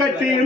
கட்டியும்